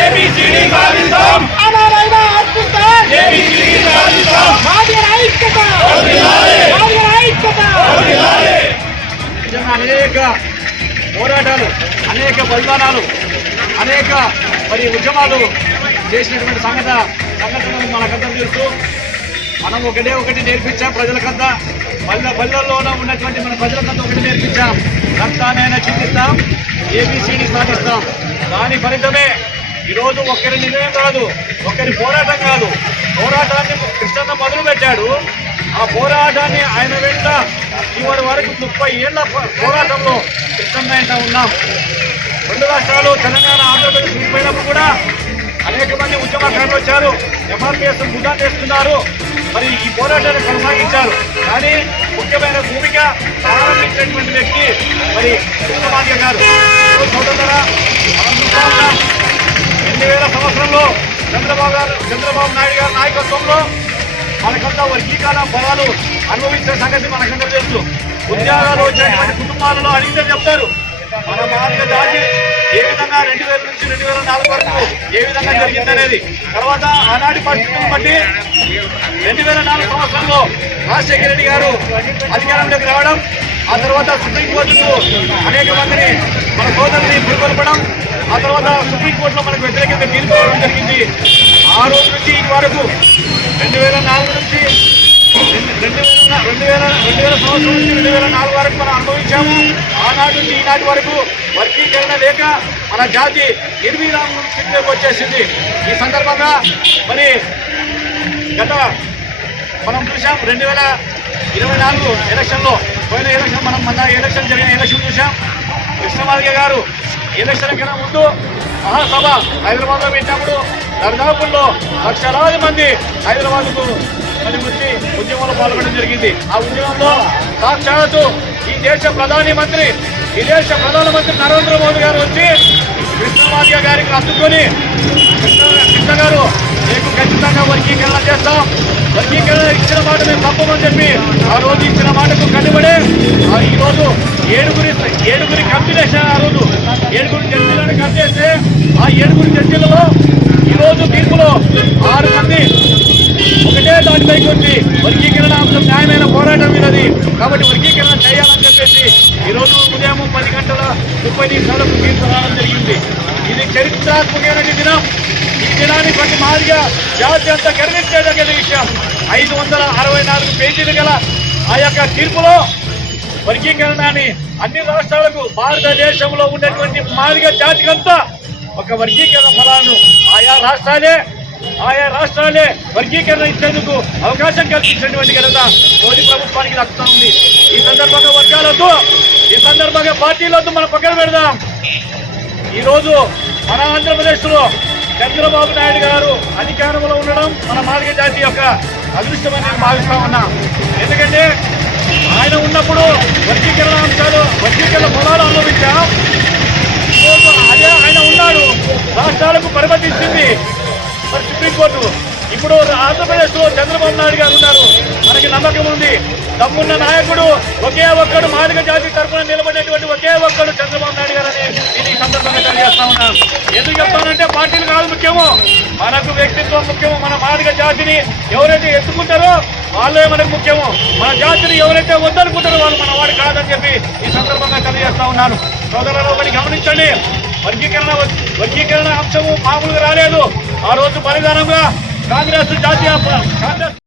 A B C D సాధిస్తాం. అద్భుతం A B C D సాధిస్తాం. అనేక పోరాటాలు అనేక బలిదానాలు అనేక మరి ఉద్యమాలు చేసినటువంటి సంఘట సంఘటనలు మనకందరం తెలుసు. మనం ఒకటే ఒకటి నేర్పించాం ప్రజలకంతా. బల్ల పల్లెల్లోనే ఉన్నటువంటి మన ప్రజలకంతా ఒకటి నేర్పించాం. రక్తానైనా చింతిస్తాం. ఏబీసీడీ సాధిస్తాం. దాని ఫలితమే ఈరోజు ఒకరి నిర్ణయం కాదు ఒకరి పోరాటం కాదు. పోరాటాన్ని కృష్ణన్న మొదలు పెట్టాడు. ఆ పోరాటాన్ని ఆయన వెంట ఇవాడి వరకు ముప్పై ఏళ్ళ పోరాటంలో కృష్ణన్న వెంట ఉన్నాం. రెండు రాష్ట్రాలు తెలంగాణ ఆంధ్రప్రదేశ్ విడిపోయినప్పుడు కూడా అనేక మంది ఉద్యమకారులు వచ్చారు. ఎంఆర్పిఎస్ బుద్ధా చేస్తున్నారు మరి ఈ పోరాటాన్ని కొనసాగించారు. కానీ ముఖ్యమైన భూమిక ప్రారంభించినటువంటి వ్యక్తి మరి కృష్ణమాధ్య గారు. సోదరులారా, రెండు వేల సంవత్సరంలో చంద్రబాబు గారు చంద్రబాబు నాయుడు గారి నాయకత్వంలో మనకంతా వర్గీకరణ పదాలు అనుభవించిన సంగతి మనకంతా తెలుసు. ఉద్యోగాలు వచ్చేటువంటి కుటుంబాలలో అడిగితే చెప్తారు. మన మార్గ దాటి ఏ విధంగా రెండు వేల నుంచి రెండు వేల నాలుగు వరకు ఏ విధంగా జరిగిందనేది తర్వాత ఆనాటి పరిస్థితులను బట్టి రెండు వేల నాలుగు సంవత్సరంలో రాజశేఖర రెడ్డి గారు అధికారంలోకి రావడం ఆ తర్వాత సుప్రీంకోర్టుకు మన సోదరుని పురుగొల్పడం ఆ తర్వాత సుప్రీంకోర్టులో మనకు వ్యతిరేకంగా తీర్పు ఇవ్వడం జరిగింది. ఆ రోజు నుంచి ఈ వరకు రెండు వేల నాలుగు నుంచి రెండు వేల రెండు వేల రెండు వేల సంవత్సరం నుంచి రెండు వేల నాలుగు వరకు మనం అనుభవించాము. ఆనాటి నుంచి ఈనాటి వరకు వర్గీకరణ లేక మన జాతి నిర్వీరామం స్థితిలోకి వచ్చేసింది. ఈ సందర్భంగా మరి గత మనం చూసాం రెండు వేల ఇరవై నాలుగు ఎలక్షన్లో పోయిన ఎలక్షన్ మనం మన ఎలక్షన్ జరిగిన ఎలక్షన్ చూసాం కృష్ణమార్గ గారు ఎలక్షన్ కన్నా ముందు మహాసభ హైదరాబాద్లో పెట్టినప్పుడు దర్దాపుల్లో లక్షలాది మంది హైదరాబాద్కు మరి వచ్చి ఉద్యమంలో పాల్గొనడం జరిగింది. ఆ ఉద్యమంలో సాక్షాత్తు ఈ దేశ ప్రధాని మంత్రి ఈ దేశ ప్రధానమంత్రి నరేంద్ర మోదీ గారు వచ్చి కృష్ణమార్గ గారికి అందుకొని కృష్ణ కృష్ణ గారు మీకు ఖచ్చితంగా వర్గీకరణ చేస్తాం. వర్గీకరణ ఇచ్చిన మాట మేము తప్పమని చెప్పి ఆ రోజు ఇచ్చిన మాటకు కట్టుబడే ఆ ఈ రోజు ఆ ఏడుగురు జడ్జీలలో ఈరోజు తీర్పులో ఆరు మంది ఒకటే దానిపై కొన్ని వర్గీకరణ అంశం న్యాయమైన పోరాటం ఇది కాబట్టి వర్గీకరణ చేయాలని చెప్పేసి ఈరోజు ఉదయం పది గంటల ముప్పై నిమిషాలకు తీర్పు రావడం జరిగింది. ఇది చరిత్రాత్మకమైన దినం. ఈ దినాన్ని ప్రతి మాదిగా జాతి అంతా గర్వించేదగిన విషయం. ఐదు వందల అరవై నాలుగు పేజీలు గల ఆ యొక్క తీర్పులో వర్గీకరణని అన్ని రాష్ట్రాలకు భారతదేశంలో ఉన్నటువంటి మాదిగ జాతికంతా ఒక వర్గీకరణ ఫలాలను ఆయా రాష్ట్రాలే ఆయా రాష్ట్రాలే వర్గీకరణ ఇచ్చేందుకు అవకాశం కల్పించినటువంటి ఘనత మోదీ ప్రభుత్వానికి దక్కుతా ఉంది. ఈ సందర్భంగా వర్గాలతో ఈ సందర్భంగా పార్టీలతో మనం పక్కన పెడదాం. ఈరోజు మన ఆంధ్రప్రదేశ్లో చంద్రబాబు నాయుడు గారు అధికారంలో ఉండడం మన మాదిగ జాతి యొక్క అదృష్టమని నేను భావిస్తా ఉన్నా. ఎందుకంటే ఆయన ఉన్నప్పుడు వర్గీకరణ అంశాలు వర్గీకరణ ఇప్పుడు ఆంధ్రప్రదేశ్లో చంద్రబాబు నాయుడు గారు ఉన్నారు. మనకి నమ్మకం ఉంది. తమ్మున్న నాయకుడు ఒకే ఒక్కడు మాదిక జాతి తరఫున నిలబడేటువంటి ఒకే ఒక్కడు చంద్రబాబు నాయుడు గారు అని నేను ఈ సందర్భంగా తెలియజేస్తా ఉన్నాను ఎందుకు చెప్తానంటే పార్టీలు కాదు ముఖ్యము. మనకు వ్యక్తిత్వం ముఖ్యము. మన మాదిక జాతిని ఎవరైతే ఎత్తుకుంటారో వాళ్ళే మనకు ముఖ్యము. మన జాతిని ఎవరైతే వద్దనుకుంటారో వాళ్ళు మన వాడు కాదని చెప్పి ఈ సందర్భంగా తెలియజేస్తా ఉన్నాను. సోదరులు ఒకటి గమనించండి. వర్గీకరణ వర్గీకరణ అంశము మామూలుగా రాలేదు. ఆ రోజు పరిధానంగా కాంగ్రెస్ జాతీయ కాంగ్రెస్